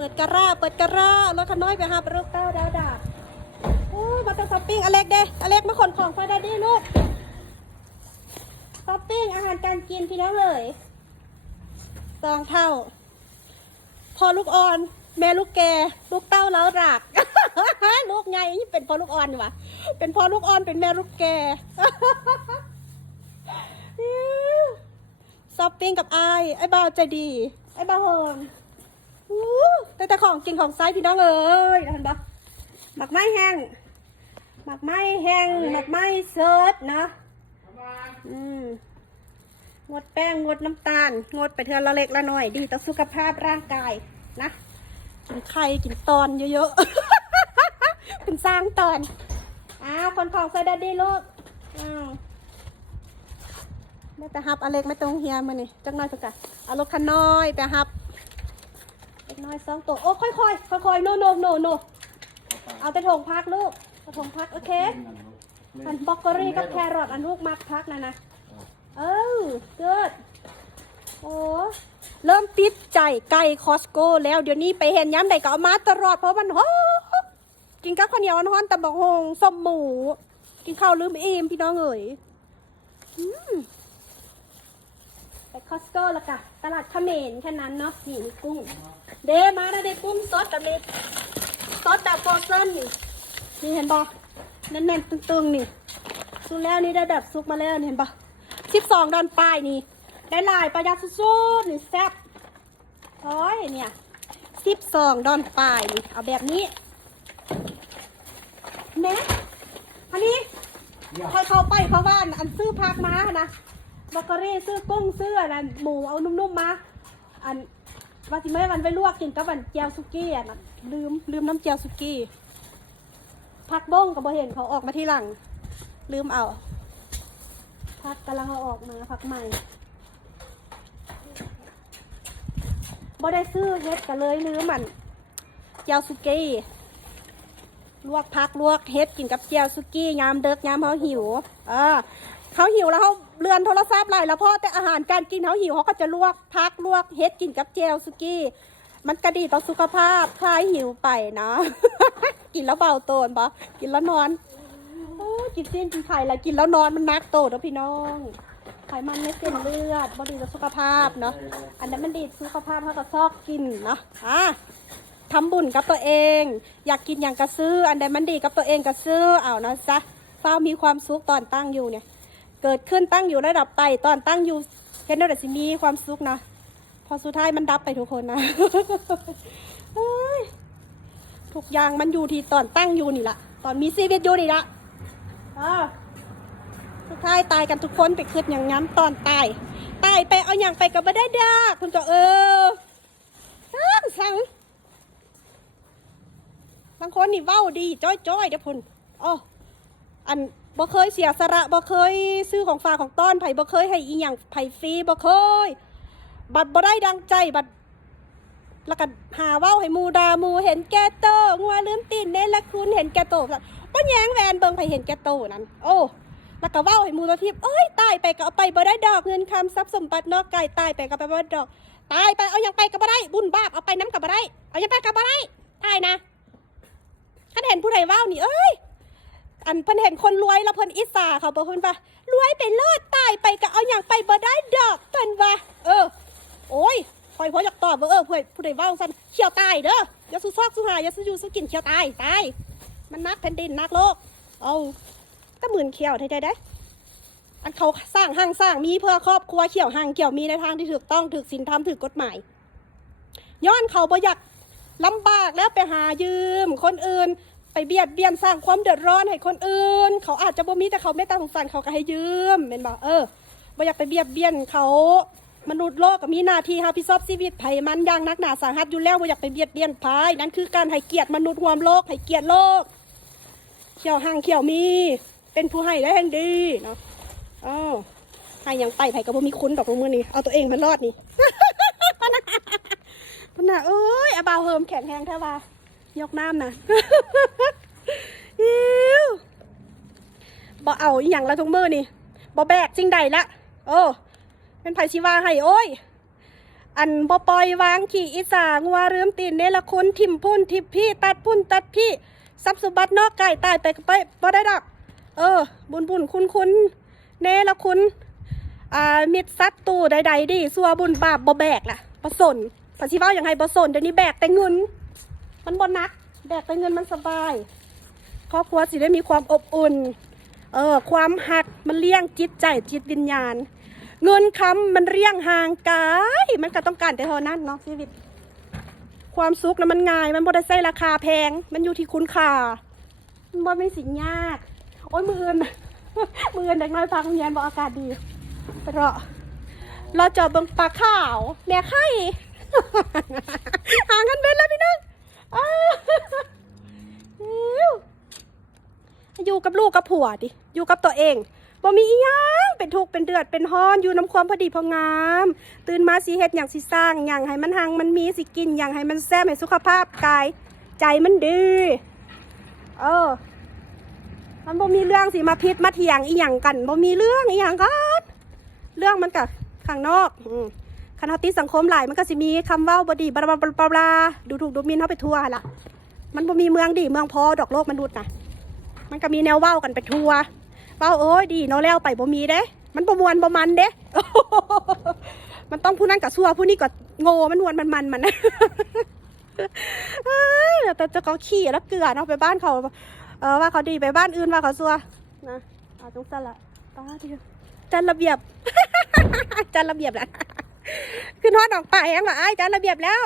ปิดกระร่าเปิดกระร่ารถคันน้อยไปหาปลูกเต้าดาวดาบโอ้มาจะช้อปปิ้งอเล็กเด้อเล็กมาขนของไฟได้ดิลูกช้อปปิ้งอาหารการกินพี่น้องเลยสองเท่า พอลูกอ่อน แม่ลูกแกลูกเต้าแล้วรักลูกไงนี่เป็นพอลูกอ่อนวะเป็นพอลูกอ่อนเป็นแม่ลูกแกช้อปปิ้งกับไอ้ไอ้บ่าวใจดี ไอ้บ่าวเฮิงอู้ แต่แต่ของกินของไซส์พี่น้องเอ้ยเห็นปะหมักไม้แห้งหมักไม้แห้งหมักไม้เซิร์ชนะอืมงดแป้งงดน้ำตาล งดไปเทือนละเล็กละน้อยดีต่อสุขภาพร่างกายนะกินไข่กินตอนเยอะๆเป็นสร้างตอนอ่าวคนของใส่ได้ดีลูกอ้าวแม่ไปฮับอเล็กไม่ตรงเฮียมานี่จักหน้อยเถอะกะเอารถคันน้อยไปฮับ น้อยสองตัวโอ้ค่อยๆค่อยๆโนโนโนโนเอาแต่ถงพักลูกถงพักโอเคอันบล็อกเกอรี่กับแครอทอันลูกมักพักนะนะเออเกิดโอ้เริ่มติดใจไก่คอสโก้แล้วเดี๋ยวนี้ไปเห็นย้ำใดก็เอามาตลอดเพราะมันโหกินกับข้าวเหนียวร้อนๆตำบักฮงสมหมู กินข้าวลืมอิ่มพี่น้องเอ๋ยอืม ไปคอสโก้แล้วกะตลาดเขมรแค่นั้นเนาะนี่มีกุ้ง เดมาแล้วเดกุ้งซอสแบบนี้ซอสแบบฟรอเซนนี่นี่เห็นปะแน่นๆตึงๆนี่ซุกแล้วนี่ได้แบบซุกมาแล้วนี่เห็นปะสิบสองดอนปลายนี่ ได้หลายประหยัดสุดๆนี่แซ่บโอ้ยเนี่ยสิบสองดอนปลายนี่เอาแบบนี้แม่อันนี้ใครเข้าไปเขาว่าอันซื้อพักมานะ บล็อกเกอรี่ซื้อกุ้งซื้ออันนั้นหมูเอานุ่มๆมาอันว่าสิไม่มันไปลวกกินกับอันเจียวซุกี้อะนะลืมลืมน้ำเจียวซุกี้พักบ้งกับบ่เห็นเขาออกมาที่หลัง ลืมเอาพักกำลังเอาออกมาพักใหม่บ่ได้ซื้อเฮ็ดกันเลยลืมมันเจียวซุกี้ลวกพักลวกเฮ็ดกินกับเจียวซุกี้ยามเด็กยามเขาหิว เออเขาหิวแล้วเขา เลื่อนโทรศัพท์ไล่แล้วพ่อแต่อาหารการกินเขาหิวเขาก็จะลวกพักลวกเฮ็ดกินกับเจียวซุกี้ มันก็ดีต่อสุขภาพคลายหิวไปนะ กินแล้วเบาโตนปะกินแล้วนอนโอ้กินเส้นกินไข่อะไรกินแล้วนอนมันนักโตนะพี่น้องไขมันในเส้นเลือดบดีต่อสุขภาพเนาะอันนั้นมันดีต่อสุขภาพเขาก็ชอบกินเนาะอะทำบุญกับตัวเอง อยากกินอย่างกระซื้อ อันใดมันดีกับตัวเองกระซื้อเอานะซะเฝ้ามีความสุขตอนตั้งอยู่เนี่ย เกิดขึ้นตั้งอยู่ระดับไตตอนตั้งอยู่เห็นแล้วแต่สิมีความสุขนะพอสุดท้ายมันดับไปทุกคนนะทุกอย่างมันอยู่ที่ตอนตั้งอยู่นี่ละตอนมีชีวิตอยู่นี่ละสุดท้ายตายกันทุกคนไปคืดอย่างงั้นตอนตายตายไปเอาอย่างไปก็ไม่ได้เด้อคุณก็เออสั่งสั่งบางคนนี่เว้าดีจ้อยจ้อยเดี๋ยวพุนอ๋ออัน บ่เคยเสียสระบ่เคยซื้อของฝากของต้อนไผ่บ่เคยให้อีหยังไผ่ฟรีบ่เคย บัดบ่ได้ดังใจบัดแล้วก็หาเว้าให้มูดามูเห็นแกโตงัวลืมตีนเน้ละคุณเห็นแกโตบ่แยงแหวนเบิ่งไผ่เห็นแกโตนั้น โอ้แล้วก็เว้าให้มูตัวทิพย์เอ้ยตายไปก็เอาไปบ่ได้ดอกเงินคำทรัพย์สมบัตินอกกายตายไปก็ไปบ่ได้ดอก ตายไปเอายังไปก็บ่ได้ บุญบาปเอาไปน้ำก็บ่ได้ เอายังไปก็บ่ได้ตายนะท่านเห็นผู้ใดว่านี่เอ้ย อันเพิ่นเห็นคนรวยแล้วเพิ่นอิสาเขาบอกเพิ่นว่ารวยไปเลิศตายไปก็เอาอย่างไปบ่ได้ดอกเพิ่นว่า เออ โอ้ยคอยพออยากตอบว่าเออผู้ใดผู้ใดว่าวซั่นเขียวตายเด้ออย่าสู้ซอกสู้หาอย่าสู้อยู่สู้กินเขียวตายตายมันนักแผ่นดินนักโลก เอาก็หมื่นเขียวไทยๆได้อันเขาสร้างห้างสร้างมีเพื่อครอบครัวเขียวห้างเขียวมีในทางที่ถูกต้องถูกศีลธรรมถูกกฎหมายย้อนเขาบ่อยากลำบากแล้วไปหายืมคนอื่น ไปเบียดเบียนสร้างความเดือดร้อนให้คนอื่น เขาอาจจะบ่มีแต่เขาไม่ตาสงสารเขาก็ให้ยืมเป็นบอกเออบ่อยากไปเบียดเบียนเขามนุษย์โลกก็มีหน้าที่รับผิดชอบชีวิตไผมันอย่างนักหนาสาหัสอยู่แล้วบ่อยากไปเบียดเบียนไผนั่นคือการให้เกียรติมนุษย์รวมโลกให้เกียรติโลก เขียวห่างเขียวมี เป็นผู้ให้ได้แห่งดีเนาะอ้าวให้ยังไปไผก็บ่มีคุณดอกมือนี่เอาตัวเองมันรอดนี่พุ่นน่ะเอ้ยอาบาวเฮิมแข็งแรงแท้ว่า ยกน้ำนะอิวบ่เอาอีหยังละทุกมือนี่บ่แบกจริงใดละโอ้เป็นไผชิว่าให้โอ้ย อันบ่ปล่อยวางขี่อีสางัวเรื่มตีนเนละคุณทิมพุ่นทิพี่ ตัดพุ่นตัดพี่ทรัพย์สมบัตินอกกายตายไปก็ไปบ่ได้ดอก เออ บุญบุญคุณคุณเนละคุณอ่ามิดซัดตู้ใดๆดิสัวบุญบาปบ่แบกล่ะบ่สนภาษีวาอย่างไรบ่สนเดี๋ยวนี้แบกแต่เงิน มันบ่นัก แบกแต่เงินมันสบาย ครอบครัวสิได้มีความอบอุ่น เออ ความหักมันเลี้ยงจิตใจจิตวิญญาณ เงินคำมันเรียงห่างไกายมันก็ต้องการแต่เท่านั้นเนาะชีวิต ความสุขนะมันง่าย มันบ่ได้ใส่ราคาแพง มันอยู่ที่คุณค่า มันบ่เป็นสิ่งยาก โอ้ยมืออื่นมืออื่นเด็กน้อยฟังเรียนบอกอากาศดีไปรอรอจอบเบิงปลาขาวแม่ไข่ ห่าเงินเป็นแล้วพี่น้อง อยู่กับลูกกับผัวดิ อยู่กับตัวเองบ่มีอีหยังเป็นทุกข์เป็นเดือดเป็นฮ้อนอยู่น้ำความพอดีพองาม ตื่นมาสิเฮ็ดอย่างสิสร้างอย่างให้มันหังมันมีสิกินอย่างให้มันแซ่บให้สุขภาพกาย ใจมันดี เออ มันบ่มีเรื่องสิมาพิษมาเถียงอีหยังกันบ่มีเรื่องอีหยังกันเรื่องมันกับข้างนอก อืม คันเฮาติดสังคมหลายมันก็สิมีคำเว้าบ่ดีบลาบลาบลาบลาดูถูกดูหมินเฮาไปทั่วล่ะ มันบ่มีเมืองดีเมืองพอดอกโลกมนุษย์น่ะ มันก็มีแนวเว้ากันไปทั่วเว้าโอ้ยดีเนาะแล้วไปบ่มีเด้ มันบ่มวนบ่มันเด้ มันต้องผู้นั้นกับซัวผู้นี้ก็โง่มันมวนมันมันมัน แต่เจะก็ขี้แล้วเกลือเนาะไปบ้านเขาเออว่าเขาดีไปบ้านอื่นว่าเขาซัวนะอาจงสั่นละป้าเดียวจันระเบียบ จันระเบียบแหล้ว ขึ้นฮอดดอกป่าแหงว่าไอ้ายจันระเบียบแล้ว